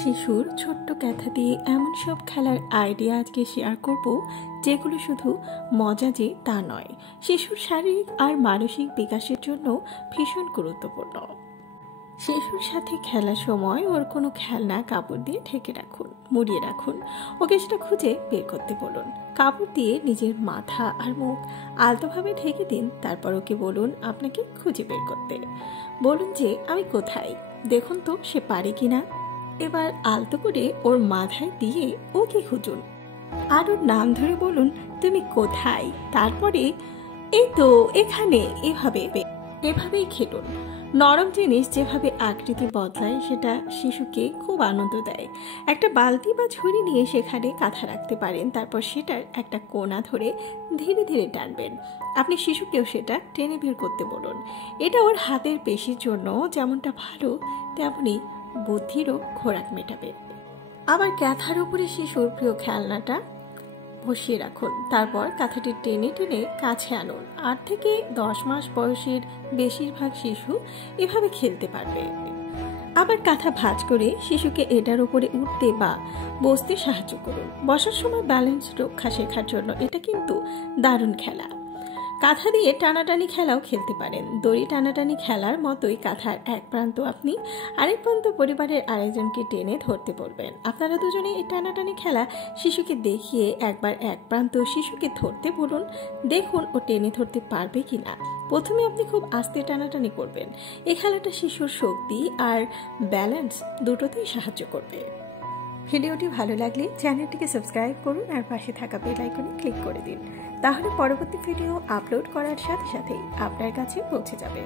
শিশুর ছোট্ট ক্যাথা দিয়ে এমন সব খেলার আইডিয়া আজকে শেয়ার করব যেগুলো শুধু মজা যে তা নয়, শিশুর শারীরিক আর মানসিক বিকাশের জন্য ভীষণ গুরুত্বপূর্ণ। শিশুর সাথে খেলার সময় ওর কোনো খেলনা কাপড় দিয়ে ঢেকে রাখুন, মুড়িয়ে রাখুন। ওকে সেটা খুঁজে বের করতে বলুন। কাপড় দিয়ে নিজের মাথা আর মুখ আলতোভাবে ঢেকে দিন। তারপর ওকে বলুন আপনাকে খুঁজে বের করতে। বলুন যে আমি কোথায়, দেখুন তো সে পারে কিনা। এবার আলতো করে ওর মাথায় দিয়ে ওকে খুঁজুন আর ওর নাম ধরে বলুন তুমি কোথায়। তারপরে এই তো এখানে, এভাবেই খেলুন। নরম জিনিস যেভাবে আকৃতি বদলায় সেটা শিশুকে খুব আনন্দ দেয়। একটা বালতি বা ঝুড়ি নিয়ে সেখানে কাঁথা রাখতে পারেন। তারপর সেটার একটা কোণা ধরে ধীরে ধীরে টানবেন। আপনি শিশুকেও সেটা টেনে বের করতে বলুন। এটা ওর হাতের পেশির জন্য যেমনটা ভালো, তেমনি বুদ্ধিরও খোরাক মেটাবে। আবার ক্যাথার উপরে শিশুর প্রিয় খেলনাটা বসিয়ে রাখুন। তারপর কাঁথাটি টেনে টেনে কাছে আনুন। 8 থেকে 10 মাস বয়সের বেশিরভাগ শিশু এভাবে খেলতে পারবে। আবার কাঁথা ভাঁজ করে শিশুকে এটার উপরে উঠতে বা বসতে সাহায্য করুন। বসার সময় ব্যালেন্স রক্ষা শেখার জন্য এটা কিন্তু দারুণ খেলা। কাঁথা দিয়ে টানাটানি খেলাও খেলতে পারেন। দড়ি টানাটানি খেলার মতোই কাঁথার এক প্রান্ত আপনি আরেক প্রান্ত পরিবারের আরেকজনকে টেনে ধরতে বলবেন। আপনারা দুজনে এই টানাটানি খেলা শিশুকে দেখিয়ে একবার এক প্রান্ত শিশুকে ধরতে বলুন। দেখুন ও টেনে ধরতে পারবে কিনা। প্রথমে আপনি খুব আস্তে টানাটানি করবেন। এই খেলাটা শিশুর শক্তি আর ব্যালেন্স দুটোতেই সাহায্য করবে। ভিডিওটি ভালো লাগলে চ্যানেলটিকে সাবস্ক্রাইব করুন আর পাশে থাকা বেল আইকনে ক্লিক করে দিন। তাহলে পরবর্তী ভিডিও আপলোড করার সাথে সাথেই আপনার কাছে পৌঁছে যাবে।